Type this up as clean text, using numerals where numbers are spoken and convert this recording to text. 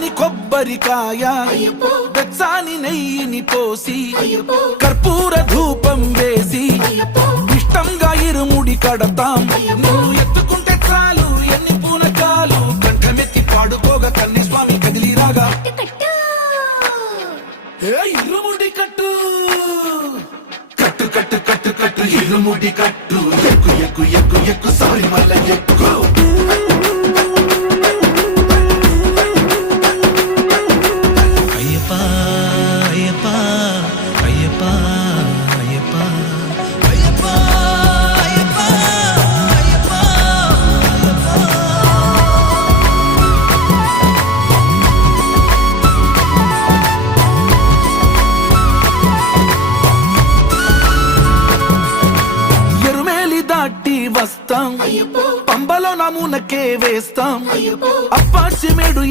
తెల్లాని కొబ్బరికాయ వెచ్చాని నెయ్యిని పోసి కర్పూర ధూపం వేసి ఇష్టంగా ఇరుముడి కడతాం. నువ్వు ఎత్తుకుంటే చాలు ఎన్ని పూనకాలు కంఠమెత్తి పాడుకోగా కన్యస్వామి కదిలిరాగా ఇరుముడి కట్టు కట్టు కట్టు కట్టు కట్టు ఇరుముడి కట్టు ఎక్కు ఎక్కు ఎక్కు ఎక్కు సారి మల్ల ఎక్కు. వస్తాం పంబలో నమూనకే వేస్తాం అప్పాచి మేడు